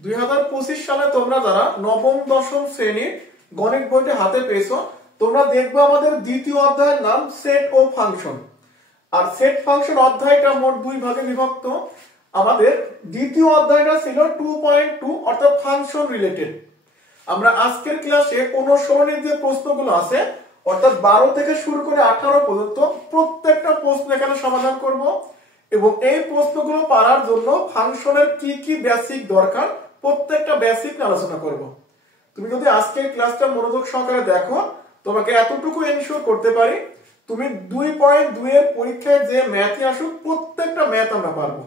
2025 সালে তোমরা যারা নবম দশম শ্রেণীর গণিত বইটি হাতে পেয়েছো, তোমরা দেখবে আমাদের দ্বিতীয় অধ্যায়ের নাম সেট ও ফাংশন। আর সেট ফাংশন অধ্যায়টা মোট দুই ভাগে বিভক্ত। আমাদের দ্বিতীয় অধ্যায়টা ছিল 2.2 অর্থাৎ ফাংশন রিলেটেড। আমরা আজকের ক্লাসে অনুসরণের যে প্রশ্নগুলো আছে অর্থাৎ 12 থেকে শুরু করে 18 পর্যন্ত প্রত্যেকটা প্রশ্ন এখানে সমাধান করব এবং এই প্রশ্নগুলো পারার জন্য ফাংশনের কি কি বেসিক দরকার প্রত্যেকটা বেসিক আলোচনা করব। তুমি যদি আজকের ক্লাসটা মনোযোগ সহকারে দেখো, তোমাকে এতটুকু এনশিওর করতে পারি তুমি 2.2 এর পরীক্ষায় যে ম্যাথই আসুক প্রত্যেকটা ম্যাথ আমরা পারবো।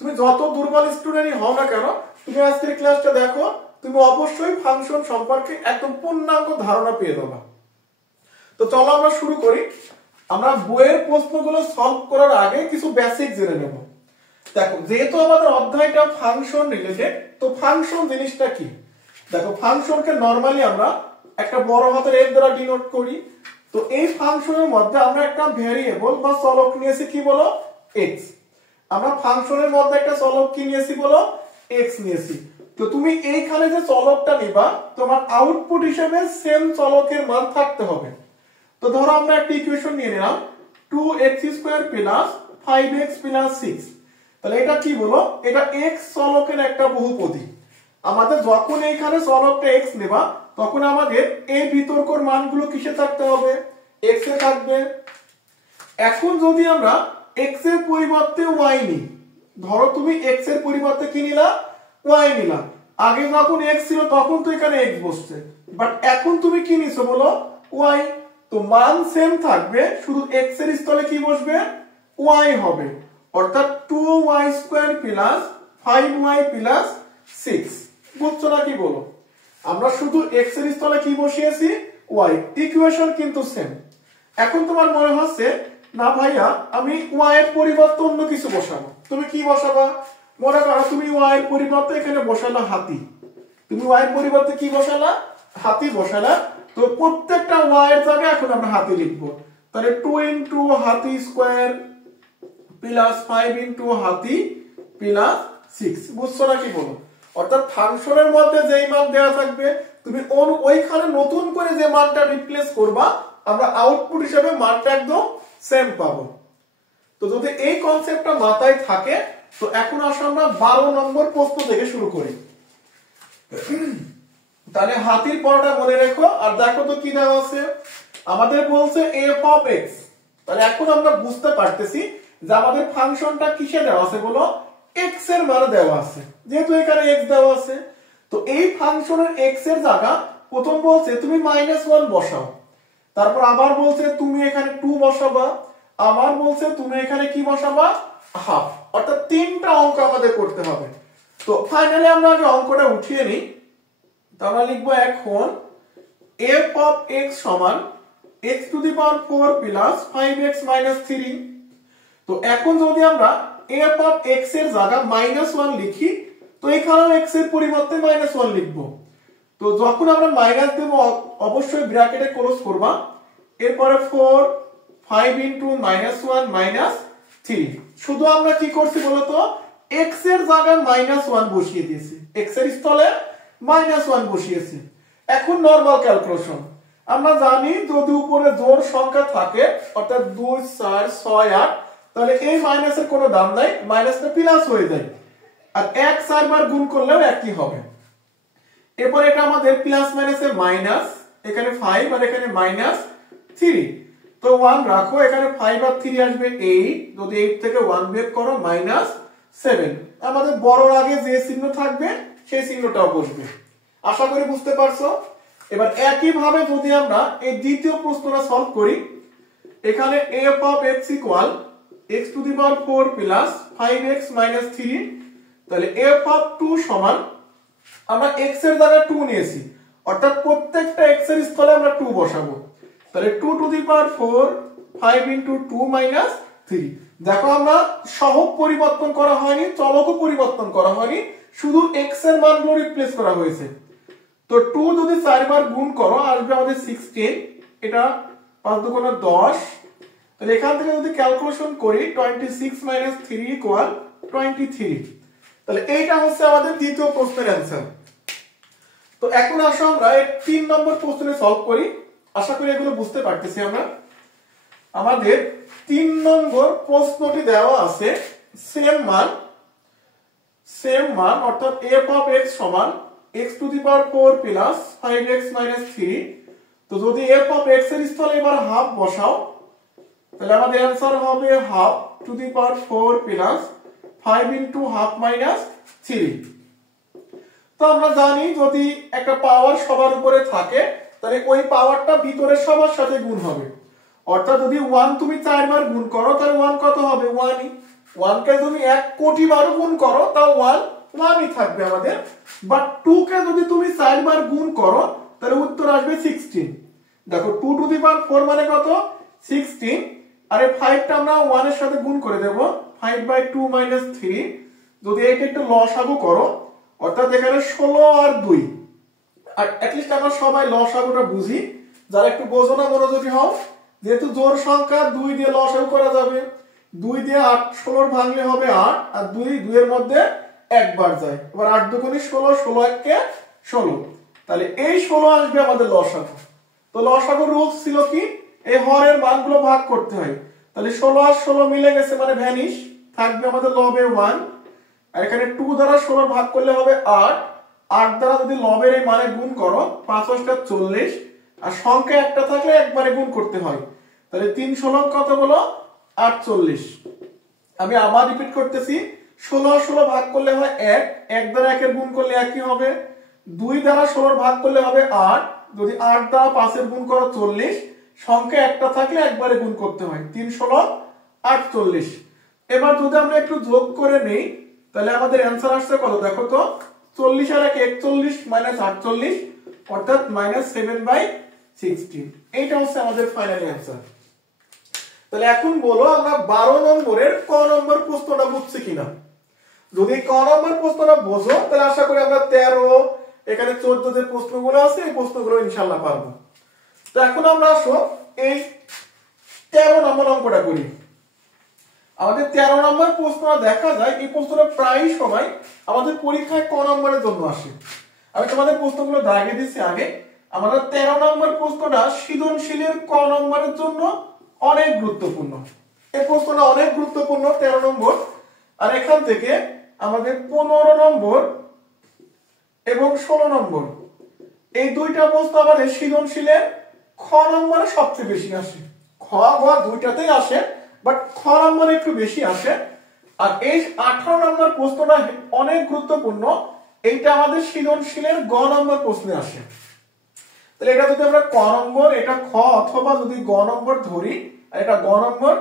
তুমি যত দুর্বল স্টুডেন্টই হও না কেন, তুমি আজকের ক্লাসটা দেখো, তুমি অবশ্যই ফাংশন সম্পর্কে একদম পূর্ণাঙ্গ ধারণা পেয়ে যাবে। তো চলো আমরা শুরু করি। আমরা বইয়ের প্রশ্নগুলো সলভ করার আগে কিছু বেসিক জেনে নেব। দেখো, যেহেতু আমাদের অধ্যায়টা ফাংশন রিলেটেড, তো ফাংশন জিনিসটা কি? দেখো, ফাংশনকে নরমালি আমরা একটা বড় হাতের এফ দ্বারা ডিনোট করি। তো এই ফাংশনের মধ্যে আমরা একটা ভেরিয়েবল বা চলক নিয়েছি, কি বলো? এক্স। আমরা ফাংশনের মধ্যে একটা চলক কি নিয়েছি বলো? এক্স নিয়েছি। তো তুমি এইখানে যে চলকটা নিবা, তোমার আউটপুট হিসেবে সেম চলকের মান থাকতে হবে। তো ধরো আমরা একটা ইকুয়েশন নিয়ে নিলাম 2x² প্লাস 5x প্লাস 6। তাহলে এটা কি বলো? এটা x চলকের একটা বহুপদী। আমাদের যখন এইখানে চলকটা x নেবা, তখন আমাদের এই বিতর্কর মানগুলো কিসে থাকতে হবে? x এ থাকবে। এখন যদি আমরা x এর পরিবর্তে y নিই, ধরো তুমি x এর পরিবর্তে কি নিলা? y নিলা। আগে যখন x ছিল তখন তো এখানে x বসছে, বাট এখন তুমি কি নিছো বলো? y। তো মান সেম থাকবে, শুধু x এর স্থলে কি বসবে? y হবে। অর্থাৎ 2y² প্লাস 5y প্লাস 6। বুঝছো না কি বলো? আমরা শুধু x এর স্থলে কি বসিয়েছি? y। ইকুয়েশন কিন্তু সেম। এখন তোমার মনে হচ্ছে না ভাইয়া, আমি y এর পরিবর্তে অন্য কিছু বসাবো। তুমি কি বসাবা? মনে করো তুমি y এর পরিবর্তে এখানে বসালা হাতি। তুমি y এর পরিবর্তে কি বসালা? হাতি বসালা। তো প্রত্যেকটা y এর জায়গায় এখন আমরা হাতি লিখবো। তাহলে 2 ইনটু হাতি স্কয়ার প্লাস 5 ইনটু হাতি প্লাস 6। বুঝছো না কি বলো? অর্থাৎ ফাংশনের মধ্যে যেই মান দেওয়া থাকবে, তুমি ওইখানে নতুন করে যে মানটা রিপ্লেস করবা, আমরা আউটপুট হিসেবে মানটা একদম সেম পাবো। তো যদি এই কনসেপ্টটা মাথায় থাকে, তো এখন আসলে আমরা 12 নম্বর প্রশ্ন থেকে শুরু করি। তাহলে হাতির পরোটা মনে রেখো, আর দেখো তো কি দেওয়া আছে। আমাদের বলছে f of x। তাহলে এখন আমরা বুঝতে পারতেছি যে আমাদের ফাংশনটা কিসে দেওয়া আছে বলো? x এর মান দেওয়া আছে। যেহেতু এখানে x দেওয়া আছে, তো এই ফাংশনের x এর জায়গা প্রথম বলছে তুমি -1 বসাও। তারপর আবার বলছে তুমি এখানে 2 বসাবা। আবার বলছে তুমি এখানে কি বসাবা? হাফ। অর্থাৎ তিনটা অঙ্ক আমাদের করতে হবে। তো ফাইনালি আমরা আগে অঙ্কটা উঠিয়ে নিই। তো আমরা লিখবো এখন f of x সমান x⁴ প্লাস 5x - 3। তো এখন যদি আমরা f of x এর জায়গা -1 লিখি, তো এখানে x এর পরিবর্তে -1 লিখবো। তো যখন আমরা মাইনাস দেব, অবশ্যই ব্র্যাকেটে ক্লোজ করবা। এরপরে 4 5 ইনটু -1 - 3। শুধু আমরা কি করছি বলতো? x এর জায়গায় -1 বসিয়ে দিয়েছি, x এর স্থলে -1 বসিয়েছি। এখন নরমাল ক্যালকুলেশন আমরা জানি, যদি উপরে জোড় সংখ্যা থাকে অর্থাৎ 2 4 6 8, তাহলে এই মাইনাসের কোনো দাম নাই, মাইনাসটা প্লাস হয়ে যায়। আর 1 4 বার গুণ করলেও একই হবে। এরপর এটা আমাদের প্লাস মাইনাসের মাইনাস, এখানে 5 আর এখানে -3। তো 1 রাখো, এখানে 5 আর 3 আসবে 8। যদি 8 থেকে 1 বিয়োগ করো -7। আমাদের বড়র আগে যে চিহ্ন থাকবে সেই চিহ্নটাও বসবে। আশা করি বুঝতে পারছো। এবার একই ভাবে যদি আমরা এই দ্বিতীয় প্রশ্নটা সলভ করি, এখানে f of x equal x⁴ plus 5x - 3। তাহলে f of 2 সমান, আমরা x এর জায়গায় 2 নিয়েছি, অর্থাৎ প্রত্যেকটা x এর স্থলে আমরা 2 বসাবো। তাহলে 2⁴ 5 ইনটু 2 - 3। দেখো, আমরা সহগ পরিবর্তন করা হয়নি, চলকও পরিবর্তন করা হয়নি, শুধু x এর মানগুলো রিপ্লেস করা হয়েছে। তো 2 যদি 4 বার গুণ করো আসবে আমাদের 16। এটা 5 দুগুণে 10। তাহলে এখান থেকে যদি ক্যালকুলেশন করি 26 - 3 = 23। তাহলে এইটা হচ্ছে আমাদের দ্বিতীয় প্রশ্নের অ্যান্সার। তো এখন আসো আমরা এই 3 নম্বর প্রশ্নে সলভ করি। আশা করি এগুলো বুঝতে পারতেছি আমরা। আমাদের 3 নম্বর প্রশ্নটি দেওয়া আছে সেম মান অর্থাৎ f of x সমান x to the power 4 plus 5x minus 3। তো যদি f of x এর স্থলে এবার হাফ বসাও তাহলে আমাদের অ্যান্সার হবে have to the power 4 plus 5 into half minus 3। তো আমরা জানি যদি একটা পাওয়ার সবার উপরে থাকে তাহলে ওই পাওয়ারটা ভিতরের সবার সাথে গুণ হবে। অর্থাৎ যদি 1 তুমি 4 বার গুণ করো তাহলে 1 কত হবে 1ই। 1 কে তুমি 1 কোটি বার গুণ করো তাও 1ই থাকবে আমাদের। বাট 2 কে যদি তুমি 4 বার গুণ করো তাহলে উত্তর আসবে 16। দেখো 2 টু দি পাওয়ার 4 মানে কত 16, আর এই 5 টা আমরা 1 এর সাথে গুণ করে দেব 5/2 - 3। যদি এইটা একটু লসাগু করো অর্থাৎ এখানে 16 আর 2, আর অ্যাটলিস্ট আমরা সবাই লসাগুটা বুঝি, যারা একটু বোঝো না মনোযোগী হও। যেহেতু জোড় সংখ্যা 2 দিয়ে লসাগু করা যাবে, 2 দিয়ে 8 16 ভাঙলে হবে 8, আর 2 এর মধ্যে একবার যায়। এবার 8 দুগুণে 16, 16 একে 16, তাহলে এই 16 আসবে আমাদের লসাগু। তো লসাগুর রুলস ছিল কি এই হরের মানগুলো ভাগ করতে হয়। তাহলে 16 আর 16 মিলে গেছে মানে ভ্যানিশ, থাকবে আমাদের লবে 1। আর এখানে 2 দ্বারা 16 ভাগ করলে হবে 8, 8 দ্বারা যদি লবের এই মানে গুণ করো 5 × 8 = 40, আর সংখ্যা একটা থাকলে একবারে গুণ করতে হয়। তাহলে 3 16 কত হলো 48। আমি আবার রিপিট করতেছি, 16 আর 16 ভাগ করলে হয় 1, 1 দ্বারা 1 এর গুণ করলে একই হবে। 2 দ্বারা 16 ভাগ করলে হবে 8, যদি 8 দ্বারা 5 এর গুণ করো 40, সংখ্যা একটা থাকলে একবারে গুণ করতে হয়। 3 16 48। এবার যদি আমরা একটু যোগ করে নেই তাহলে আমাদের অ্যান্সার আসছে কত দেখো তো, 40 আর 1 41 -48 অর্থাৎ -7/16। এইটা হচ্ছে আমাদের ফাইনাল অ্যান্সার। তাহলে এখন বলো আমরা 12 নম্বরের ক নম্বর প্রশ্নটা বুঝছি কিনা। যদি ক নম্বর প্রশ্নটা বোঝো তাহলে আশা করি আমরা 13 এখানে 14 যে প্রশ্নগুলো আছে এই প্রশ্নগুলো ইনশাআল্লাহ পারবো। তো এখন আমরা আসো এই 13 নম্বর অঙ্কটা করি। আমাদের 13 নম্বর প্রশ্নটা দেখা যায় এই প্রশ্নটা প্রায় সময় আমাদের পরীক্ষায় ক নম্বরের জন্য আসে। আমি তোমাদের প্রশ্নগুলো দাগিয়ে দিচ্ছি আগে। আমাদের 13 নম্বর প্রশ্নটা সৃজনশীলের ক নম্বরের জন্য অনেক গুরুত্বপূর্ণ। এই প্রশ্নটা অনেক গুরুত্বপূর্ণ 13 নম্বর। আর এখান থেকে আমাদের 15 নম্বর এবং 16 নম্বর এই দুইটা প্রশ্ন আমাদের সৃজনশীলের খ নম্বরে সবচেয়ে বেশি আসে। খ গ দুইটাতেই আসে, বাট খ নম্বরে একটু বেশি আসে। আর এই 18 নম্বর প্রশ্নটা অনেক গুরুত্বপূর্ণ, এইটা আমাদের সৃজনশীলের গ নম্বর প্রশ্নে আসে। তাহলে এটা যদি আমরা ক নম্বর, এটা খ অথবা যদি গ নম্বর ধরি, আর এটা গ নম্বর।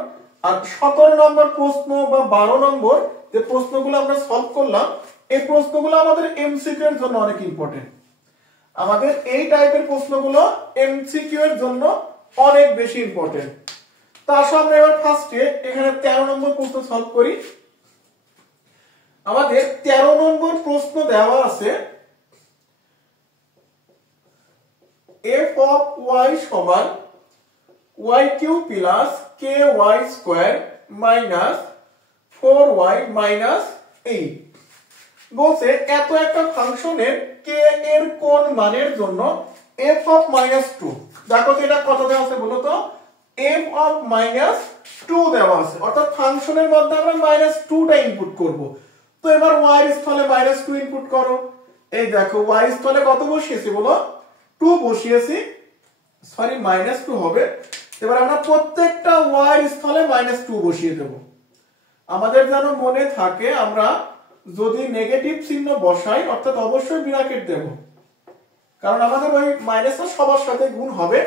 আর 17 নম্বর প্রশ্ন বা 12 নম্বর যে প্রশ্নগুলো আমরা সলভ করলাম এই প্রশ্নগুলো আমাদের এমসিকিউ এর জন্য অনেক ইম্পর্টেন্ট। আমাদের এই টাইপের প্রশ্নগুলো এমসিকিউ এর জন্য অনেক বেশি ইম্পর্টেন্ট। তো আসো আমরা এবার ফার্স্টে এখানে 13 নম্বর প্রশ্ন সলভ করি। আমাদের 13 নম্বর প্রশ্ন দেওয়া আছে f of y সমান y³ plus ky² minus 4y minus 8। বলছে এত একটা ফাংশনের k এর কোন মানের জন্য f of -2। দেখো তো এটা কত দেওয়া আছে বলো তো, f of -2 দেওয়া আছে, অর্থাৎ ফাংশনের মধ্যে আমরা -2টা ইনপুট করব। তো এবার y এর স্থলে -2 ইনপুট করো। এই দেখো y এর স্থলে কত বসিয়েছি বলো, 2 বসিয়েছি, সরি -2 হবে। এবার আমরা প্রত্যেকটা y এর স্থলে -2 বসিয়ে দেব। আমাদের যেন মনে থাকে আমরা যদি নেগেটিভ চিহ্ন বসাই অর্থাৎ অবশ্যই ব্র্যাকেট দেব, কারণ আমাদের ওই মাইনাসটা সবার সাথে গুণ হবে।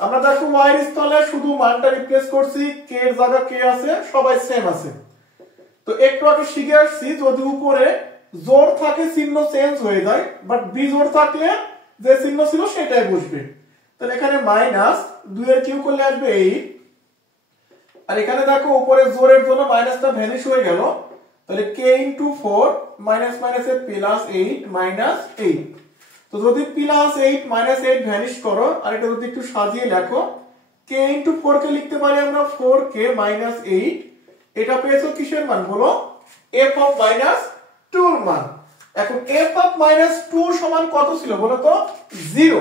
আমরা দেখো y এর স্থলে শুধু মানটা রিপ্লেস করছি, k এর জায়গা k আছে, সবাই সেম আছে। তো একটু আগে শিখে আসছি যদি উপরে জোড় থাকে চিহ্ন চেঞ্জ হয়ে যায়, বাট বিজোড় থাকলে যে চিহ্ন ছিল সেটাই বসবে। তাহলে এখানে -2 এর কিউ করলে আসবে 8, আর এখানে দেখো উপরে জোড়ের জন্য মাইনাসটা ভ্যানিশ হয়ে গেল। তাহলে k * 4 মাইনাস মাইনাসে +8 -8। তো যদি +8 -8 ভ্যানিশ করো, আর এটা যদি একটু সাজিয়ে লেখো, k * 4 কে লিখতে পারি আমরা 4k - 8। এটা পেয়েছো কিসের মান বলো, f of 2 এর মান। এখন f অফ মাইনাস 2 সমান কত ছিল বলো তো 0।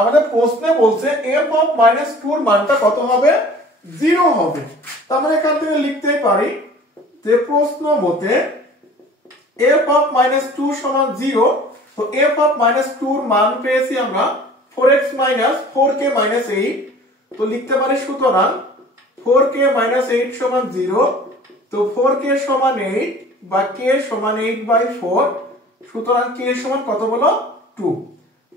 আমাদের প্রশ্নে বলছে f অফ মাইনাস 2 এর মানটা কত হবে 0 হবে। তার মানে এখান থেকে লিখতেই পারি যে প্রশ্ন মতে f অফ মাইনাস 2 সমান 0। তো f অফ মাইনাস 2 এর মান পেয়েছি আমরা 4x মাইনাস 4k মাইনাস 8। তো লিখতে পারি সুতরাং 4k মাইনাস 8 সমান 0। তো 4k সমান 8 বা k সমান 8/4। সুতরাং k সমান কত বলো 2।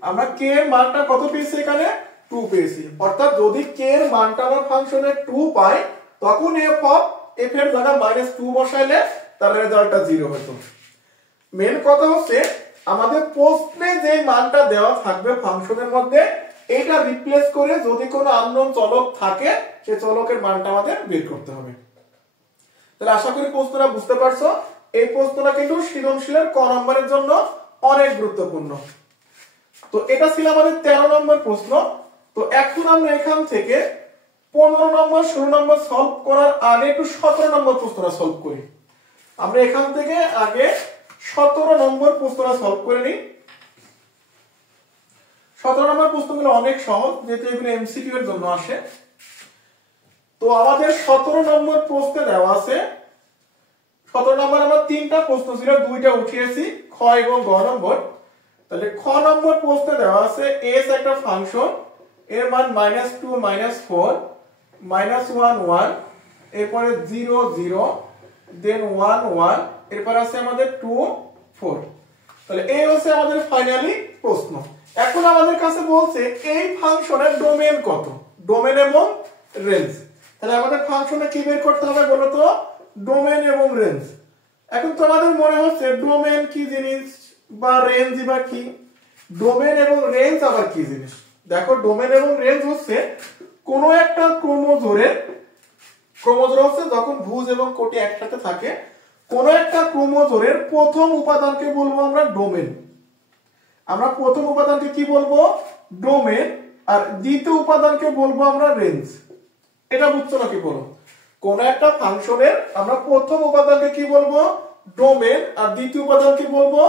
আমরা k এর মানটা কত পেয়েছি এখানে 2 পেয়েছি। অর্থাৎ যদি k এর মানটা আমরা ফাংশনে 2 পাই তখন f এর জায়গায় -2 বসাইলে তার রেজাল্টটা 0 হতো। মেন কথা হচ্ছে আমাদের প্রশ্নে যে মানটা দেওয়া থাকবে ফাংশনের মধ্যে এটা রিপ্লেস করে যদি কোনো আননোন চলক থাকে সেই চলকের মানটা আমাদের বের করতে হবে। তাহলে আশা করি প্রশ্নটা বুঝতে পারছো। এই প্রশ্নটা কিন্তু সৃজনশীলের ক নম্বরের জন্য অনেক গুরুত্বপূর্ণ। তো এটা ছিল আমাদের 13 নম্বর প্রশ্ন। তো এখন আমরা এখান থেকে 15 নম্বর 16 নম্বর সলভ করার আগে একটু 17 নম্বর প্রশ্নটা সলভ করি। আমরা এখান থেকে আগে 17 নম্বর প্রশ্নটা সলভ করে নিই। 17 নম্বর প্রশ্নগুলো অনেক সহজ যেহেতু এগুলো এমসিকিউ এর জন্য আসে। তো আমাদের 17 নম্বর প্রশ্নে দেওয়া আছে 17 নম্বর আমরা তিনটা প্রশ্ন ছিল দুইটা উঠিয়েছি খ এবং গ নম্বর। তাহলে খ নম্বর প্রশ্নে দেওয়া আছে s একটা ফাংশন এর মান -2 -4 -1 1 এরপরে 0 0 দেন 1 1 এরপর আছে আমাদের 2 4। তাহলে এই হচ্ছে আমাদের ফাইনালি প্রশ্ন। এখন আমাদের কাছে বলছে এই ফাংশনের ডোমেন কত ডোমেন এবং রেঞ্জ। তাহলে আমাদের ফাংশনে কি বের করতে হবে বলো তো ডোমেন এবং রেঞ্জ। এখন তোমাদের মনে হচ্ছে ডোমেন কি জিনিস বা রেঞ্জ বা কি। ডোমেন এবং রেঞ্জ আবার কি জিনিস। দেখো ডোমেন এবং রেঞ্জ হচ্ছে কোনো একটা ক্রোমোজোর হচ্ছে যখন ভুজ এবং কোটি একসাথে থাকে কোন একটা ক্রোমোজোরের প্রথম উপাদানকে বলবো আমরা ডোমেন। আমরা প্রথম উপাদানকে কি বলবো ডোমেন আর দ্বিতীয় উপাদানকে বলবো আমরা রেঞ্জ। এটা বুঝছো নাকি বলো। কোন একটা ফাংশনের আমরা প্রথম উপাদানকে কি বলবো ডোমেন আর দ্বিতীয় উপাদানকে বলবো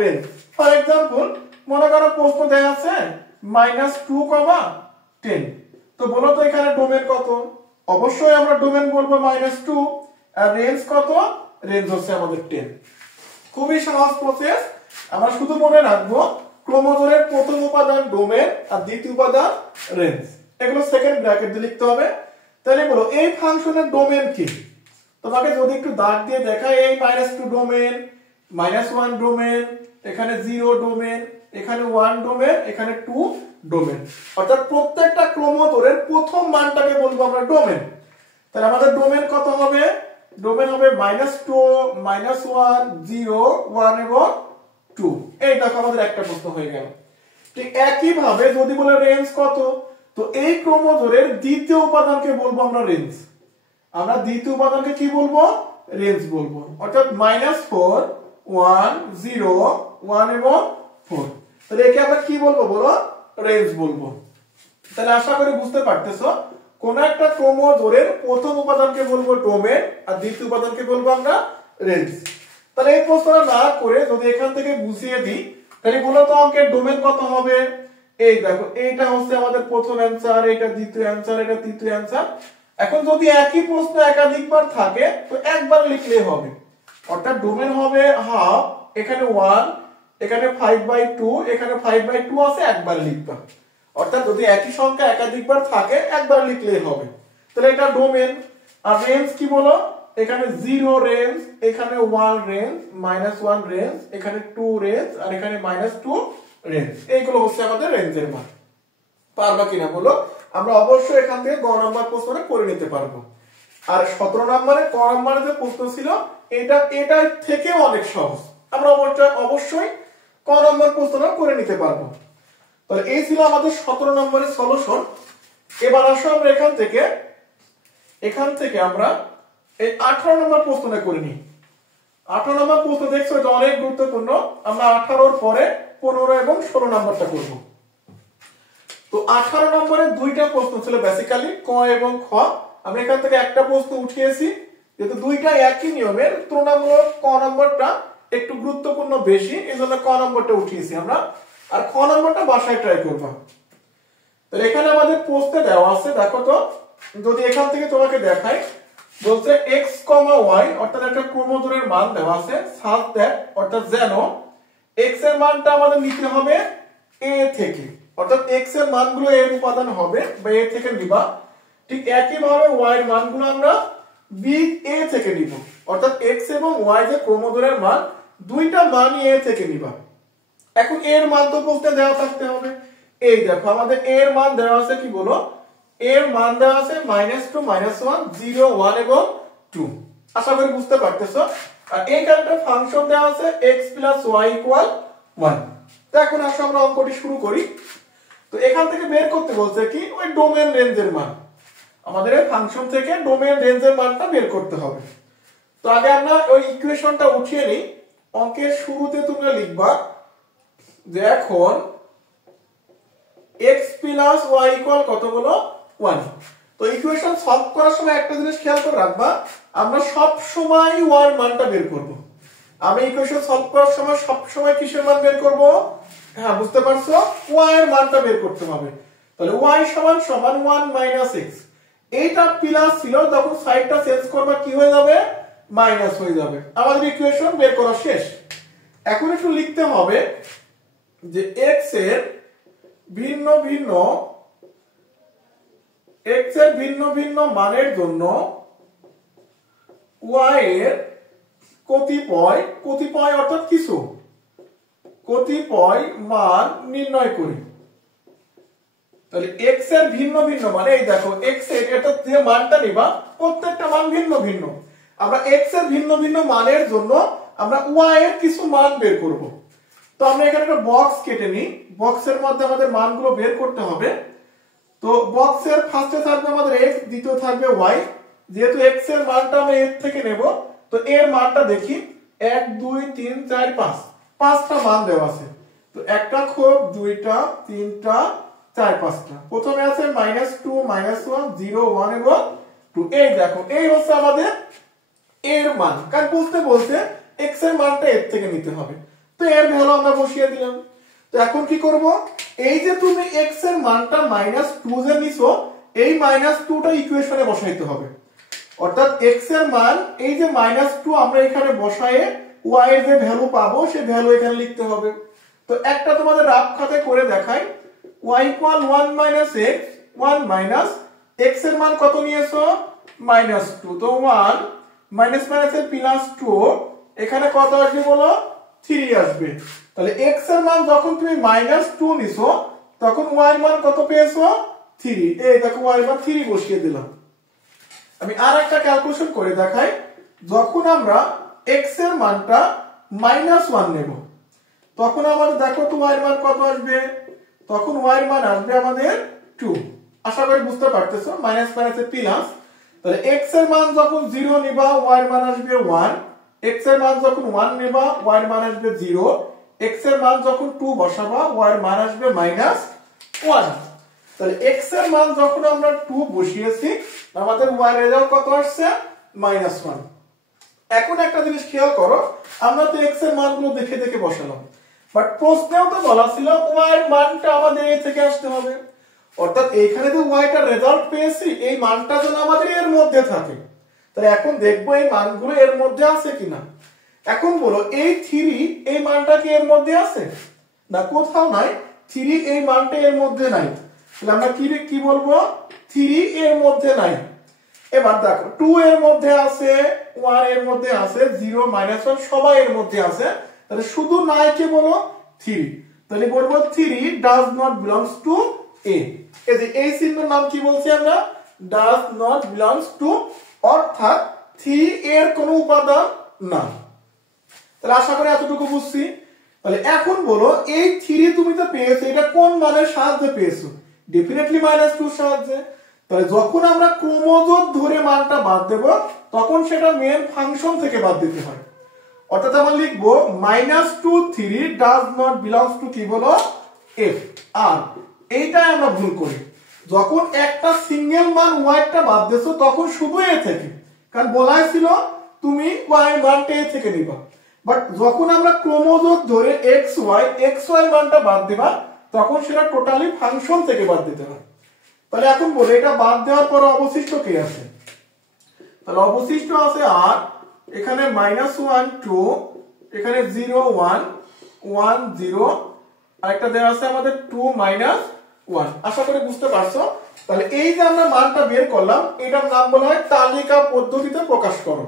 রেঞ্জ। ফর এক্সাম্পল মনে করো প্রশ্ন দেয়া আছে -2, 10। তো বলো তো এখানে ডোমেন কত। অবশ্যই আমরা ডোমেন বলবো -2 আর রেঞ্জ কত রেঞ্জ হচ্ছে আমাদের 10। খুবই সহজ প্রসেস। আমরা শুধু মনে রাখবো ক্রোমোজোরের প্রথম উপাদান ডোমেন আর দ্বিতীয় উপাদান রেঞ্জ। এগুলো সেকেন্ড ব্র্যাকেট দিয়ে লিখতে হবে। তাহলে বলো এই ফাংশনের ডোমেন কি। তোমাকে যদি একটু দাগ দিয়ে দেখায় এই -2 ডোমেন -1 ডোমেন এখানে 0 ডোমেন এখানে 1 ডোমেন এখানে 2 ডোমেন। অর্থাৎ প্রত্যেকটা ক্রোমোজোরের প্রথম মানটাকে বলবো আমরা ডোমেন। তাহলে আমাদের ডোমেন কত হবে ডোমেন হবে -2 -1 0 1 এবং 2। এই দেখো আমাদের একটা প্রশ্ন হয়ে গেল। ঠিক একই ভাবে যদি বলে রেঞ্জ কত তো এই ক্রোমোজোরের দ্বিতীয় উপাদানকে বলবো আমরা রেঞ্জ। আমরা দ্বিতীয় উপাদানকে কি বলবো রেঞ্জ বলবো। অর্থাৎ -4 1 0 1 এবং 4। তাহলে একে আমরা কি বলবো বলো রেঞ্জ বলবো। তাহলে আশা করি বুঝতে পারতেছো কোন একটা ক্রোমোজোরের প্রথম উপাদানকে বলবো ডোমেন আর দ্বিতীয় উপাদানকে বলবো আমরা রেঞ্জ। তাহলে এই প্রশ্নটা না করে যদি এখান থেকে বুঝিয়ে দিই তাহলে বলো তো অঙ্কের ডোমেন কত হবে। এই দেখো এইটা হচ্ছে আমাদের প্রথম অ্যানসার এটা দ্বিতীয় অ্যানসার এটা তৃতীয় অ্যানসার। এখন যদি একই প্রশ্ন একাধিকবার থাকে তো একবার লিখলেই হবে। অর্থাৎ ডোমেন হবে হাফ এখানে 1 এখানে 5/2 এখানে 5/2 আছে একবার লিখবা। অর্থাৎ যদি একই সংখ্যা একাধিকবার থাকে একবার লিখলেই হবে। তাহলে এটা ডোমেন। আর রেঞ্জ কি বলো এখানে 0 রেঞ্জ এখানে 1 রেঞ্জ -1 রেঞ্জ এখানে 2 রেঞ্জ আর এখানে -2 রেঞ্জ। এইগুলো হচ্ছে আমাদের রেঞ্জের মান। পারবা কিনা বলো। আমরা অবশ্যই এখান থেকে গ নাম্বার প্রশ্নটা করে নিতে পারবো। আর 17 নম্বরে ক নম্বরে যে প্রশ্ন ছিল এটা থেকে অনেক সহজ। আমরা অবশ্যই ক নম্বর প্রশ্নটা করে নিতে পারবো। তাহলে এই ছিল আমাদের 17 নম্বরের সলিউশন। এবার আসো আমরা এখান থেকে আমরা এই 18 নম্বর প্রশ্নটা করে নিই। 18 নম্বর প্রশ্ন দেখছো এটা অনেক গুরুত্বপূর্ণ। আমরা 18 এর পরে 15 এবং 16 নম্বরটা করব। তো 18 নম্বরে দুইটা প্রশ্ন ছিল বেসিক্যালি ক এবং খ। আমি এখান থেকে একটা প্রশ্ন উঠিয়েছি যেহেতু দুইটা একই নিয়মের তুলনামূলক ক নম্বরটা একটু গুরুত্বপূর্ণ বেশি, এই জন্য ক নম্বরটা উঠিয়েছি আমরা, আর খ নম্বরটা বাসায় ট্রাই করবা। তাহলে এখানে আমাদের প্রশ্নে দেওয়া আছে, দেখো তো, যদি এখান থেকে তোমাকে দেখাই, বলছে x, y অর্থাৎ একটা ক্রোমোজোমের মান দেওয়া আছে, such that অর্থাৎ যেন x এর মানটা আমাদের নিতে হবে a থেকে, অর্থাৎ x এর মানগুলো এর উপাদান হবে বা a থেকে নিবা। ঠিক একই ভাবে y এর মানগুলো আমরা বিগ a থেকে নিব, অর্থাৎ x এবং y যে ক্রোমোজোমের মান, দুইটা মানই a থেকে নিবা। এখন এর মান তো প্রশ্নে দেওয়া থাকতে হবে। এই দেখো আমাদের এর মান দেওয়া আছে, কি বলো, এর মান দেওয়া আছে -2, -1, 0, 1 এবং 2। আশা করি বুঝতে পারতেছো। আর এইখানে একটা ফাংশন দেওয়া আছে x + y = 1। তো এখন আসো আমরা অঙ্কটি শুরু করি। তো এখান থেকে বের করতে বলছে কি, ওই ডোমেন রেঞ্জের মান, আমাদের এই ফাংশন থেকে ডোমেন রেঞ্জের মানটা বের করতে হবে। তো আগে আমরা ওই ইকুয়েশনটা উঠিয়ে নিই। অঙ্কের শুরুতে তোমরা লিখবা যে এখন x + y = কত বলো, 1। তো ইকুয়েশন সলভ করার সময় একটা জিনিস খেয়াল করে রাখবা, আমরা সব সময় y এর মানটা বের করব। আমি ইকুয়েশন সলভ করার সময় সব সময় কিসের মান বের করব, হ্যাঁ বুঝতে পারছো, y এর মানটা বের করতে হবে। তাহলে y = 1 - x, এইটা প্লাস ছিল, যখন সাইডটা চেঞ্জ করবা কি হয়ে যাবে, মাইনাস হয়ে যাবে। আমাদের ইকুয়েশন বের করা শেষ। এখন একটু লিখতে হবে যে x এর ভিন্ন ভিন্ন মানের জন্য y এর কতিপয় অর্থাৎ কিছু কতিপয় মান নির্ণয় করি। তাহলে x এর ভিন্ন মানে, এই দেখো x এর এটা যে মানটা নিবা, প্রত্যেকটা মান ভিন্ন। আমরা x এর ভিন্ন মানের জন্য আমরা y এর কিছু মান বের করব। তো আমরা এখানে একটা বক্স কেটে নিই, বক্সের মধ্যে আমাদের মানগুলো বের করতে হবে। তো বক্সের ফার্স্টে থাকবে আমাদের x, দ্বিতীয় থাকবে y। যেহেতু x এর মানটা আমরা এর থেকে নেব, তো এর মানটা দেখি 1 2 3 4 5, পাঁচটা মান দেওয়া আছে। তো একটা খোপ, দুইটা, তিনটা, চার, পাঁচটা। প্রথমে আছে -2, -1, 0, 1 এবং 2। এই দেখো, এই হচ্ছে আমাদের এর মান, কারণ বুঝতে বলছে x এর মানটা এর থেকে নিতে হবে। তো এর ভ্যালু আমরা বসিয়ে দিলাম। তো এখন কি করব, এই যে তুমি x এর মানটা -2 যে নিছো, এই -2টা ইকুয়েশনে বসাইতে হবে। অর্থাৎ x এর মান এই যে -2 আমরা এখানে বসায়ে y এর যে ভ্যালু পাবো সেই ভ্যালু এখানে লিখতে হবে। তো একটা তোমাদের রাফ খাতায় করে দেখাই, y = 1 - x, 1 - x এর মান কত নিয়েছো, -2। তো 1 - এর +2, এখানে কত আসবে বলো, 3 আসবে। তাহলে x এর মান যখন তুমি -2 নিছো, তখন y এর মান কত পেয়েছো, 3। এই দেখো y এর মান 3 বসিয়ে দিলাম। আমি আর একটা ক্যালকুলেশন করে দেখাই, যখন আমরা x এর মানটা -1 নেব, তখন আমাদের দেখো তো y এর মান কত আসবে, তখন y এর মান আসবে আমাদের 2। আশা করি বুঝতে পারতেছো, মাইনাস এর প্লাস। তাহলে x এর মান যখন 0 নিবা, y এর মান আসবে 1, x এর মান যখন 1 নিবা, y এর মান আসবে 0, x এর মান যখন 2 বসাবা, y এর মান আসবে -1। তাহলে x এর মান যখন আমরা 2 বসিয়েছি, আমাদের y এর রেজাল্ট কত আসছে, -1। এখন একটা জিনিস খেয়াল করো, আমরা তো x এর মানগুলো দেখে বসালাম, বাট প্রশ্নেও তো বলা ছিল y এর মানটা আমাদের a থেকে আসতে হবে। অর্থাৎ এইখানে যে y টার রেজাল্ট পেয়েছি, এই মানটা যেন আমাদের এর মধ্যে থাকে। তাহলে এখন দেখবো এই মানগুলো এর মধ্যে আছে কিনা। এখন বলো, এই 3 এই মানটা কি এর মধ্যে আছে, না কোথাও নাই। 3 এই মানটা এর মধ্যে নাই। তাহলে আমরা কি বলবো, 3 এর মধ্যে নাই। এবার দেখো 2 এর মধ্যে আছে, 1 এর মধ্যে আছে, 0 -1 সবাই এর মধ্যে আছে। তাহলে শুধু নাই কে বলো, 3। তাহলে বলবো 3 does not belongs to a। এই যে এই চিহ্নের নাম কি বলছি আমরা, does not belongs to, অর্থাৎ 3 এর কোনো উপাদান না। তাহলে আশা করি এতটুকু বুঝছি। তাহলে এখন বলো, এই 3 তুমি তো পেয়েছো, এটা কোন মানের সাহায্যে পেয়েছো, ডেফিনেটলি -2 সাহায্যে। তাহলে যখন আমরা ক্রোমোজোম ধরে মানটা বাদ দেব, তখন সেটা মেন ফাংশন থেকে বাদ দিতে হয়। অর্থাৎ আমরা লিখবো -2 3 does not belongs to কি বলো, f। আর এইটাই আমরা ভুল করি, যখন একটা সিঙ্গেল মান y টা বাদ দিছো, তখন শুধু a থেকে, কারণ বলাই ছিল তুমি y এর মানটা a থেকে নিবা। বাট যখন আমরা ক্রমযোগ ধরে এক্স ওয়াই মানটা বাদ দিবা তখন সেটা টোটালি ফাংশন থেকে বাদ দিতে হয়। তাহলে এখন বলে এটা বাদ দেওয়ার পর অবশিষ্ট কি আছে, তাহলে অবশিষ্ট আছে আর এখানে -1 2, এখানে 0 1 1 0, আর একটা দেওয়া আছে আমাদের 2 -1। আশা করি বুঝতে পারছো। তাহলে এই যে আমরা মানটা বের করলাম এটার নাম বলা হয় তালিকা পদ্ধতিতে প্রকাশ করো।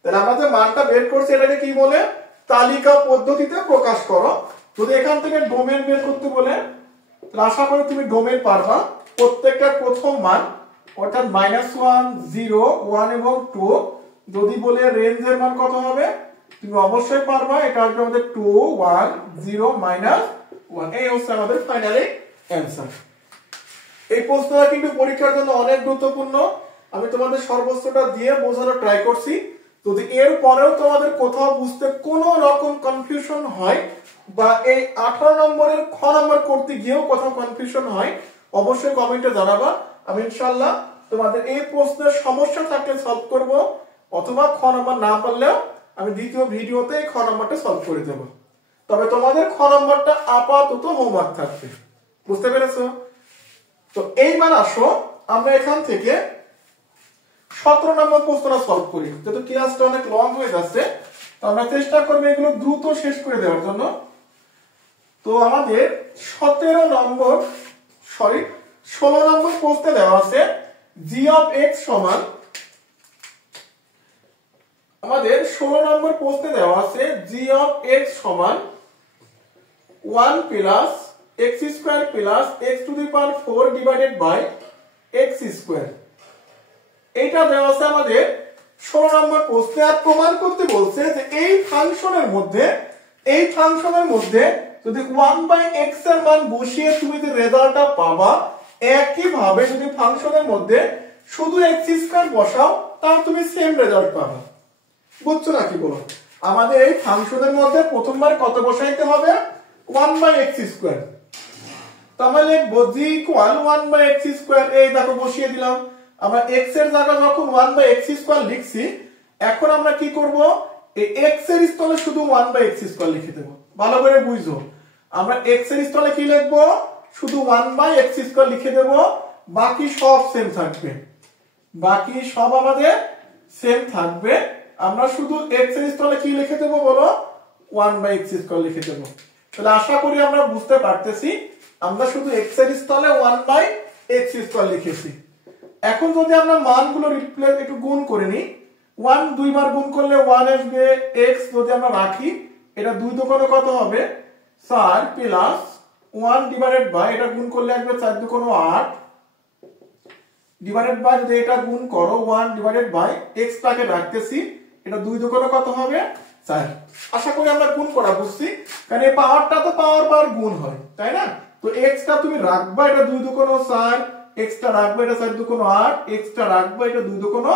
তাহলে আমরা যে মানটা বের করছি এটাকে কি বলে, তালিকা পদ্ধতিতে প্রকাশ করো। যদি এখান থেকে ডোমেন বের করতে বলে আশা করি তুমি ডোমেন পারবা। প্রত্যেকটা প্রথম মান অর্থাৎ -1 0 1 এবং 2 যদি বলে রেঞ্জের মান কত হবে তুমি অবশ্যই পারবা। এটা আসবে আমাদের 2 1 0 -1। এই হচ্ছে আমাদের ফাইনালি অ্যানসার। এই প্রশ্নটা কিন্তু পরীক্ষার জন্য অনেক গুরুত্বপূর্ণ। আমি তোমাদের সর্বোচ্চটা দিয়ে বোঝানোর ট্রাই করছি। যদি এর পরেও তোমাদের কোথাও বুঝতে কোনো রকম কনফিউশন হয় বা এই 18 নম্বরের খ নম্বর করতে গিয়েও কোথাও কনফিউশন হয় অবশ্যই কমেন্টে জানাবা। আমি ইনশাআল্লাহ তোমাদের এই প্রশ্নের সমস্যা থাকলে সলভ করব, অথবা খ নম্বর না পারলেও আমি দ্বিতীয় ভিডিওতে খ নম্বরটা সলভ করে দেব। তবে তোমাদের খ নম্বরটা আপাতত হোমওয়ার্ক থাকবে। বুঝতে পেরেছো? তো এইবার আসো আমরা এখান থেকে 17 নম্বর প্রশ্নটা সলভ করি। যেহেতু ক্লাসটা অনেক লং হয়ে যাচ্ছে তো আমরা চেষ্টা করব এগুলো দ্রুত শেষ করে দেওয়ার জন্য। তো আমাদের 16 নম্বর প্রশ্নে দেওয়া আছে g of x সমান, আমাদের 16 নম্বর প্রশ্নে দেওয়া আছে g of x সমান 1 plus x square plus x to the power 4 divided by x square. এইটা দেওয়া আছে আমাদের 16 নম্বর প্রশ্নে। আর প্রমাণ করতে বলছে যে এই ফাংশনের মধ্যে যদি 1/x এর মান বসিয়ে তুমি যে রেজাল্টটা পাবা একই ভাবে যদি ফাংশনের মধ্যে শুধু x স্কয়ার বসাও তাও তুমি সেম রেজাল্ট পাবা। বুঝছো নাকি বলো? আমাদের এই ফাংশনের মধ্যে প্রথমবার কত বসাইতে হবে, 1/x স্কয়ার। তাহলে লিখবো g ইকুয়াল 1/x স্কয়ার। এই দেখো বসিয়ে দিলাম। আমরা x এর জায়গায় যখন 1/x স্কয়ার লিখছি এখন আমরা কি করব, এই x এর স্থলে শুধু 1/x স্কয়ার লিখে দেব। ভালো করে বুঝো, আমরা x এর স্থলে কি লিখবো, শুধু 1/x স্কয়ার লিখে দেব, বাকি সব সেম থাকবে। বাকি সব আমাদের সেম থাকবে। আমরা শুধু x এর স্থলে কি লিখে দেব বলো, 1/x স্কয়ার লিখে দেব। তাহলে আশা করি আমরা বুঝতে পারতেছি আমরা শুধু x এর স্থলে 1/x স্কয়ার লিখেছি। এখন যদি আমরা মানগুলো রিপ্লেস একটু গুণ করে নিই, 1 দুইবার গুণ করলে 1 আসবে, x যদি আমরা রাখি এটা 2 দোকানে কত হবে 4 প্লাস 1 ডিভাইডেড বাই এটা গুণ করলে আসবে 4 দুগুণ 8 ডিভাইডেড বাই যদি এটা গুণ করো 1 ডিভাইডেড বাই x টাকে রাখতেছি এটা 2 দোকানে কত হবে 4। আশা করি আমরা গুণ করা বুঝছি, কারণ এই পাওয়ারটা তো পাওয়ার গুণ হয় তাই না। তো x টা তুমি রাখবা এটা 2 দুগুণ 4, x টা রাখবা এটা 4 দুগুণ 8, x টা রাখবা এটা 2 দুগুণ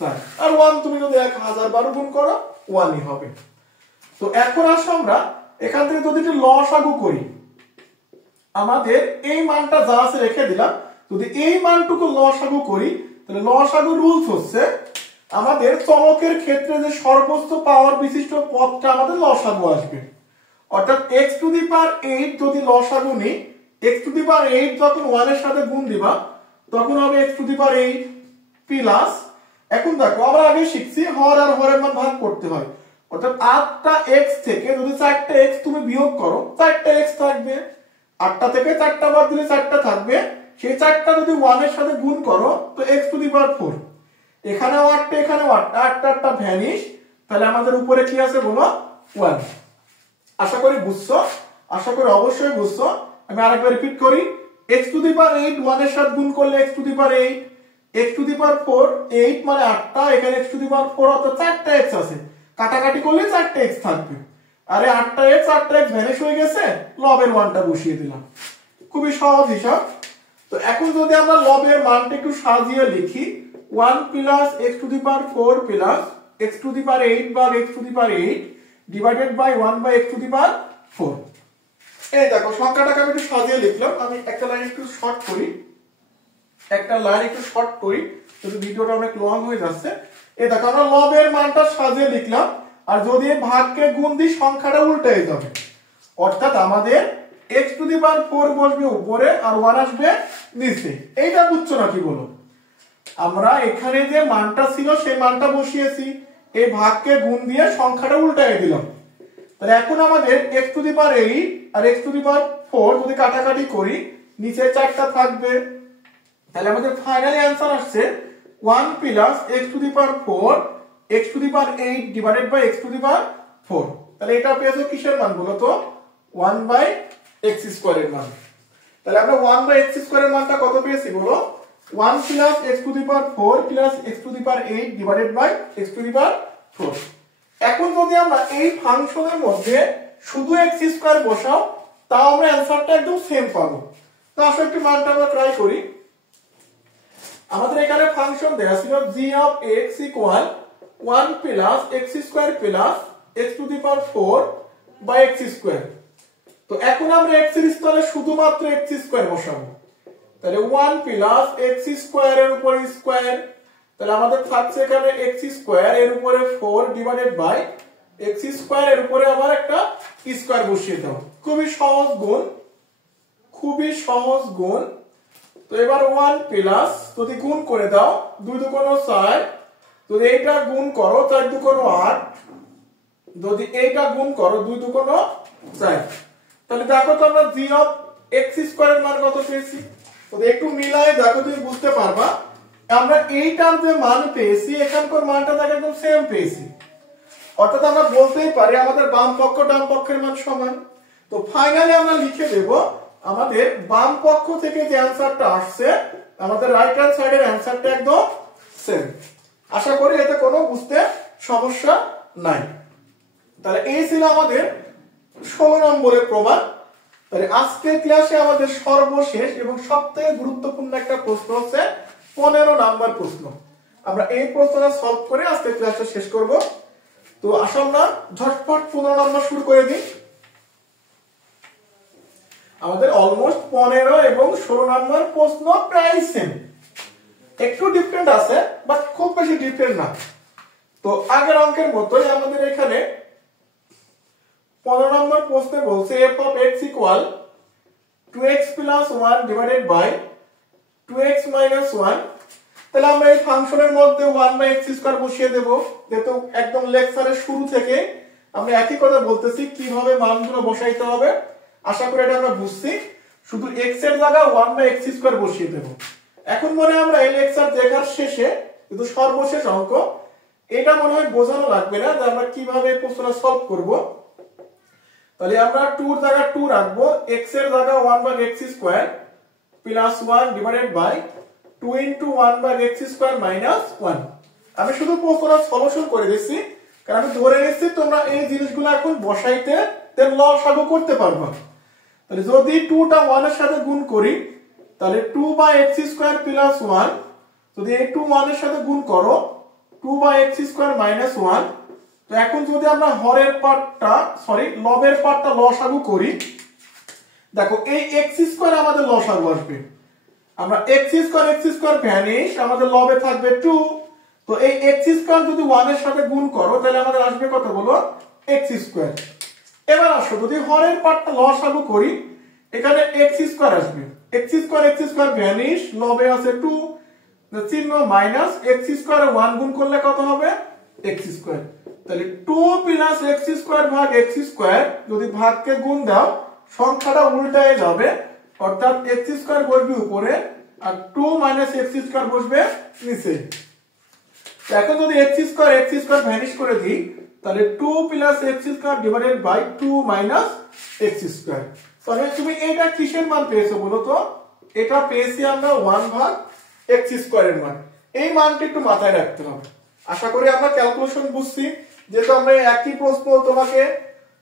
4, আর 1 তুমি যদি 1000 বার গুণ করো 1ই হবে। তো এখন আসো আমরা এখান থেকে যদি একটু লসাগু করি, আমাদের এই মানটা যা আছে রেখে দিলাম, যদি এই মানটুকু লসাগু করি তাহলে লসাগু রুলস হচ্ছে আমাদের চলকের ক্ষেত্রে যে সর্বোচ্চ পাওয়ার বিশিষ্ট পদটা আমাদের লসাগু আসবে। অর্থাৎ x টু দি পাওয়ার 8 যদি লসাগু নিই, x টু দি পাওয়ার 8 যখন 1 এর সাথে গুণ দিবা তখন হবে x to the power 8 plus, এখন দেখো আমরা আগে শিখছি হর আর হরের মান ভাগ করতে হয়। অর্থাৎ 8টা x থেকে যদি 4টা x তুমি বিয়োগ করো 4টা x থাকবে, 8টা থেকে 4টা বাদ দিলে 4টা থাকবে, সেই 4টা যদি 1 এর সাথে গুণ করো তো x টু দি পাওয়ার 4, এখানেও 8টা এখানেও 8টা, 8টা ভ্যানিশ, তাহলে আমাদের উপরে কি আছে বলো 1। আশা করি বুঝছো, আশা করি অবশ্যই বুঝছো। আমি আরেকবার রিপিট করি, x টু দি পাওয়ার 8 1 এর সাথে গুণ করলে x to the power 8, x to the power 4 8 মানে 8টা, এখানে x টু দি পাওয়ার 4 অর্থাৎ 4টা x আছে, কাটাকাটি করলে 4টা x থাকবে। আরে 8টা x ভ্যানিশ হয়ে গেছে, লবের 1টা বসিয়ে দিলাম। খুবই সহজ হিসাব। তো এখন যদি আমরা লবের মানটা একটু সাজিয়ে লিখি, 1 plus x to the power 4 plus x to the power 8 ভাগ x to the power 8 divided by 1 by x to the power 4। এই দেখো সংখ্যাটাকে আমি একটু সাজিয়ে লিখলাম। আমি একটা লাইন একটু শর্ট করি, যদি ভিডিওটা অনেক লং হয়ে যাচ্ছে। এই দেখো আমরা লবের মানটা সাজিয়ে লিখলাম, আর যদি ভাগকে গুণ দিই সংখ্যাটা উল্টে যাবে, অর্থাৎ আমাদের x টু দি পাওয়ার 4 বসবে উপরে আর 1 আসবে নিচে। এইটা বুঝছো নাকি বলো? আমরা এখানে যে মানটা ছিল সেই মানটা বসিয়েছি, এই ভাগকে গুণ দিয়ে সংখ্যাটা উল্টায় দিলাম। তাহলে এখন আমাদের x টু দি পাওয়ার 8 আর x টু দি পাওয়ার 4 যদি কাটাকাটি করি নিচে 4টা থাকবে। তাহলে আমাদের ফাইনালি आंसर আসছে 1 plus x to the power 4 x to the power 8 divided by x to the power 4। তাহলে এটা পেয়েছো কিসের মান বলো তো? 1 বাই x স্কয়ার এর মান। তাহলে আমরা 1 বাই x স্কয়ার এর মানটা কত পেয়েছি বলো? 1 plus x to the power 4 plus x to the power 8 divided by x to the power 4। এখন যদি আমরা এই ফাংশনের মধ্যে শুধু x স্কয়ার বসাও তাও আমরা आंसरটা একদম সেম পাবো। তো আসলে একটু মানটা আমরা ট্রাই করি। আমাদের এখানে ফাংশন দেয়া ছিল g of x equal 1 plus x square plus x to the power 4 by x square. তো এখন আমরা x এর স্থলে শুধুমাত্র x স্কয়ার বসাবো। তাহলে 1 প্লাস x স্কয়ার এর উপরে স্কয়ার, তাহলে আমাদের থাকছে এখানে x স্কয়ার এর উপরে 4 ডিভাইডেড বাই x স্কয়ার এর উপরে আবার একটা স্কয়ার বসিয়ে দাও। খুবই সহজ গুণ, খুবই সহজ গুণ। তো এবার 1 প্লাস যদি গুণ করে দাও 2 দুগুণ 4, যদি এইটা গুণ করো 4 দুগুণ 8, যদি এইটা গুণ করো 2 দুগুণ 4। তাহলে দেখো তো আমরা g অফ x স্কয়ার এর মান কত পেয়েছি। তো একটু মিলায়ে দেখো তুমি বুঝতে পারবা আমরা এইটার যে মান পেয়েছি এখানকার মানটা দেখো একদম সেম পেয়েছি। অর্থাৎ আমরা বলতেই পারি আমাদের বাম পক্ষ ডান পক্ষের মান সমান। তো ফাইনালি আমরা লিখে দেব আমাদের বাম পক্ষ থেকে যে आंसरটা আসছে আমাদের রাইট হ্যান্ড সাইডের आंसरটা একদম সেম। আশা করি এতে কোনো বুঝতে সমস্যা নাই। তাহলে এই ছিল আমাদের 16 নম্বরের প্রমাণ। তাহলে আজকের ক্লাসে আমাদের সর্বশেষ এবং সবথেকে গুরুত্বপূর্ণ একটা প্রশ্ন হচ্ছে 15 নাম্বার প্রশ্ন। আমরা এই প্রশ্নটা সলভ করে আজকের ক্লাসটা শেষ করব। তো আসো আমরা ঝটপট 15 নাম্বার শুরু করে দিই। আমাদের অলমোস্ট 15 এবং 16 নাম্বার প্রশ্ন প্রায় সেম, একটু ডিফারেন্ট আছে বাট খুব বেশি ডিফারেন্ট না। তো আগের অঙ্কের মতোই আমাদের এখানে 15 নম্বর প্রশ্নে বলছে f of x equal 2x plus 1 divided by 2x minus 1। তাহলে আমরা এই ফাংশনের মধ্যে 1 by x স্কয়ার বসিয়ে দেব। যেহেতু একদম লেকচারের শুরু থেকে আমরা একই কথা বলতেছি কিভাবে মানগুলো বসাইতে হবে, আশা করি এটা আমরা বুঝছি। শুধু x এর জায়গায় 1 by x স্কয়ার বসিয়ে দেব। এখন মনে আমরা এই লেকচার দেখার শেষে কিন্তু সর্বশেষ অঙ্ক এটা মনে হয় বোঝানো লাগবে না যে আমরা কিভাবে এই প্রশ্নটা সলভ করব। তাহলে আমরা 2 এর জায়গায় 2 রাখবো, x এর জায়গায় 1 by x square plus 1 divided by 2 into 1 by x square minus 1। আমি শুধু প্রশ্নটা সলিউশন করে দিচ্ছি কারণ আমি ধরে নিচ্ছি তোমরা এই জিনিসগুলো এখন বসাইতে তেল লসাগু করতে পারবে। তাহলে যদি 2 টা 1 এর সাথে গুণ করি তাহলে 2 by x স্কয়ার প্লাস 1, যদি এই 2 1 এর সাথে গুণ করো 2 by x স্কয়ার মাইনাস 1। তো এখন যদি আমরা হরের পার্টটা লবের পার্টটা লসাগু করি, দেখো এই x স্কয়ার আমাদের লসাগু আসবে। আমরা x স্কয়ার ভ্যানিশ, আমাদের লবে থাকবে 2। তো এই x স্কয়ার যদি 1 এর সাথে গুণ করো তাহলে আমাদের আসবে কত বলো? x square. এবার আসো যদি হরের পার্টটা লসাগু করি এখানে x স্কয়ার আসবে, x স্কয়ার ভ্যানিশ, লবে আছে 2, চিহ্ন মাইনাস x স্কয়ারে 1 গুণ করলে কত হবে? x square. তাহলে 2 প্লাস x স্কয়ার ভাগ x স্কয়ার, যদি ভাগকে গুণ দাও সংখ্যাটা উল্টায় যাবে, অর্থাৎ x স্কয়ার বসবে উপরে আর 2 মাইনাস x স্কয়ার বসবে নিচে। এখন যদি x স্কয়ার ভ্যানিশ করে দিই তাহলে 2 plus x square divided by 2 minus x square. তাহলে তুমি এটা কিসের মান পেয়েছো বলো তো? এটা পেয়েছি আমরা 1 ভাগ x স্কয়ার এর মান। এই মানটা একটু মাথায় রাখতে হবে। আশা করি আমরা ক্যালকুলেশন বুঝছি, যেহেতু আমরা একই প্রশ্ন তোমাকে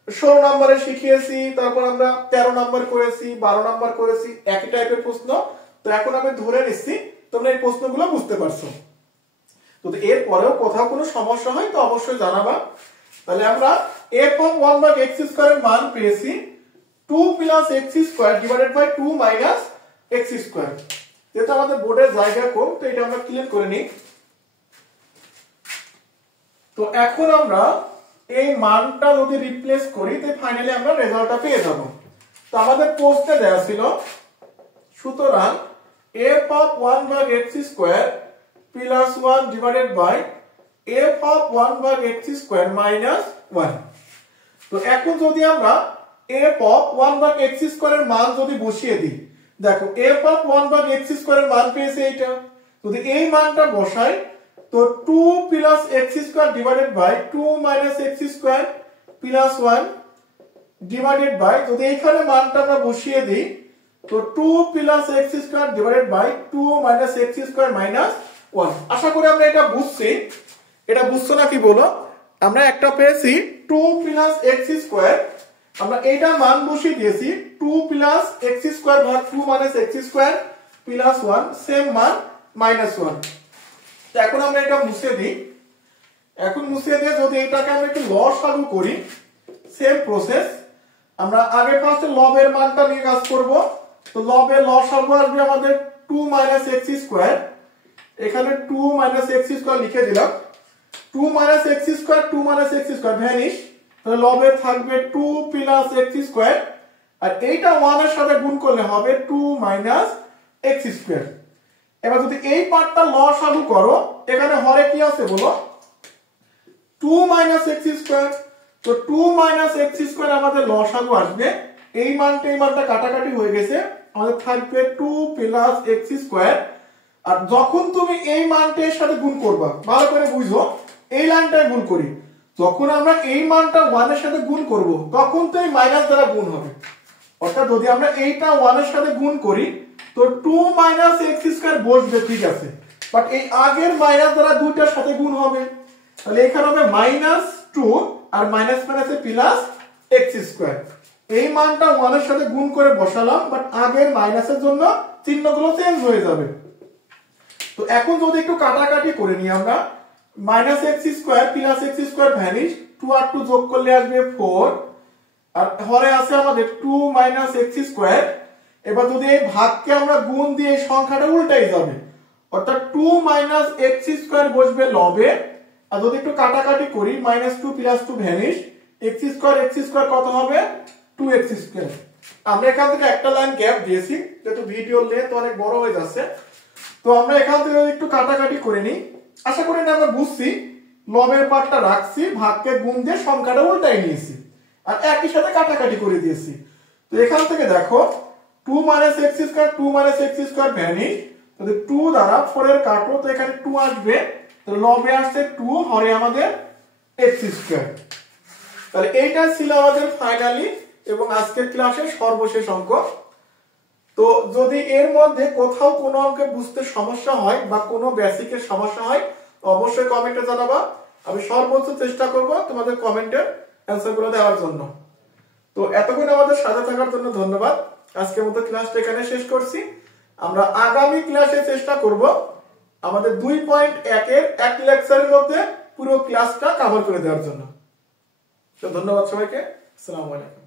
16 নম্বরে শিখিয়েছি, তারপর আমরা 13 নাম্বার করেছি, 12 নাম্বার করেছি, একই টাইপের প্রশ্ন। তো এখন আমি ধরে নিচ্ছি তোমরা এই প্রশ্নগুলো বুঝতে পারছো। তো এর পরেও কোথাও কোনো সমস্যা হয় তো অবশ্যই জানাবা। তাহলে আমরা f of 1 ভাগ x স্কয়ার এর মান পেয়েছি 2 plus x square divided by 2 minus x square. যেহেতু আমাদের বোর্ডের জায়গা কম তো এটা আমরা ক্লিয়ার করে নিই। তো এখন আমরা এই মানটা যদি রিপ্লেস করি তো ফাইনালি আমরা রেজাল্টটা পেয়ে যাব। তো আমাদের প্রশ্নে দেওয়া ছিল, সুতরাং f of 1 ভাগ x square plus 1 divided by f of 1 ভাগ x স্কয়ার মাইনাস 1। তো এখন যদি আমরা f of 1 ভাগ x স্কয়ারের মান যদি বসিয়ে দিই, দেখো f of 1 ভাগ x স্কয়ারের মান পেয়েছে এইটা, যদি এই মানটা বসাই তো 2 plus x square divided by 2 minus x square plus 1 divided by, যদি এইখানে মানটা আমরা বসিয়ে দিই তো 2 plus x square divided by 2 minus x square minus 1। আশা করি আমরা এটা বুঝছি। এটা বুঝছো নাকি বলো? আমরা একটা পেয়েছি 2 প্লাস x স্কয়ার, আমরা এইটা মান বসিয়ে দিয়েছি 2 প্লাস x স্কয়ার ভাগ 2 minus x square plus 1 same মান মাইনাস 1। তো এখন আমরা এটা মুছে দিই। এখন মুছে দিয়ে যদি এটাকে আমরা একটু লসাগু করি, সেম প্রসেস। আমরা আগে ফার্স্টে লবের মানটা নিয়ে কাজ করব। তো লবের লসাগু আসবে আমাদের 2 মাইনাস x স্কয়ার, এখানে 2 মাইনাস x স্কয়ার লিখে দিলাম। 2 minus x square 2 minus x square vanish, তাহলে লবে থাকবে 2 প্লাস x স্কয়ার, আর এইটা 1 এর সাথে গুণ করলে হবে 2 মাইনাস x স্কয়ার। এবার যদি এই পার্টটা লসাগু করো, এখানে হরে কি আছে বলো? 2 মাইনাস x স্কয়ার। তো 2 মাইনাস x স্কয়ার আমাদের লসাগু আসবে, এই মানটা কাটাকাটি হয়ে গেছে, আমাদের থাকবে 2 প্লাস x স্কয়ার। আর যখন তুমি এই মানটার সাথে গুণ করবা, ভালো করে বুঝো, এই লাইনটায় গুণ করি, যখন আমরা এই মানটা 1 এর সাথে গুণ করব তখন তো এই মাইনাস দ্বারা গুণ হবে। অর্থাৎ যদি আমরা এইটা 1 এর সাথে গুণ করি তো 2 মাইনাস x স্কয়ার বসবে, ঠিক আছে, বাট এই আগের মাইনাস দ্বারা দুইটার সাথে গুণ হবে, তাহলে এখানে হবে মাইনাস 2 আর মাইনাস মাইনাসে প্লাস x স্কয়ার। এই মানটা 1 এর সাথে গুণ করে বসালাম, বাট আগের মাইনাসের জন্য চিহ্নগুলো চেঞ্জ হয়ে যাবে। তো এখন যদি একটু কাটাকাটি করে নিই আমরা, minus x square plus x square vanish, 2 আর 2 যোগ করলে আসবে 4, আর হরে আছে আমাদের 2 মাইনাস x স্কয়ার। এবার যদি এই ভাগকে আমরা গুণ দিয়ে এই সংখ্যাটা উল্টাই যাবে, অর্থাৎ 2 মাইনাস x স্কয়ার বসবে লবে, আর যদি একটু কাটাকাটি করি minus 2 plus 2 vanish, x square কত হবে? 2x square. আমরা এখান থেকে একটা লাইন গ্যাপ দিয়েছি, যেহেতু ভিডিও লেন্থ অনেক বড় হয়ে যাচ্ছে, তো আমরা এখান থেকে একটু কাটাকাটি করে নিই। আশা করি আমরা বুঝছি, লবের পার্টটা রাখছি, ভাগকে গুণ দিয়ে সংখ্যাটা উল্টাই নিয়েছি, আর একই সাথে কাটাকাটি করে দিয়েছি। তো এখান থেকে দেখো 2 minus x square 2 minus x square vanish, যদি 2 দ্বারা 4 এর কাটো তো এখানে 2 আসবে, তো লবে আসছে 2, হরে আমাদের x স্কয়ার। তাহলে এইটা ছিল আমাদের ফাইনালি এবং আজকের ক্লাসের সর্বশেষ অঙ্ক। তো যদি এর মধ্যে কোথাও কোনো অঙ্কে বুঝতে সমস্যা হয় বা কোনো বেসিকের সমস্যা হয় অবশ্যই কমেন্টে জানাবা, আমি সর্বোচ্চ চেষ্টা করব তোমাদের কমেন্টের অ্যানসারগুলো দেওয়ার জন্য। তো এতক্ষণ আমাদের সাথে থাকার জন্য ধন্যবাদ। আজকের মতো ক্লাসটা এখানে শেষ করছি। আমরা আগামী ক্লাসে চেষ্টা করব আমাদের 2.1 এর এক লেকচারের মধ্যে পুরো ক্লাসটা কভার করে দেওয়ার জন্য। তো ধন্যবাদ সবাইকে, আসসালামু আলাইকুম।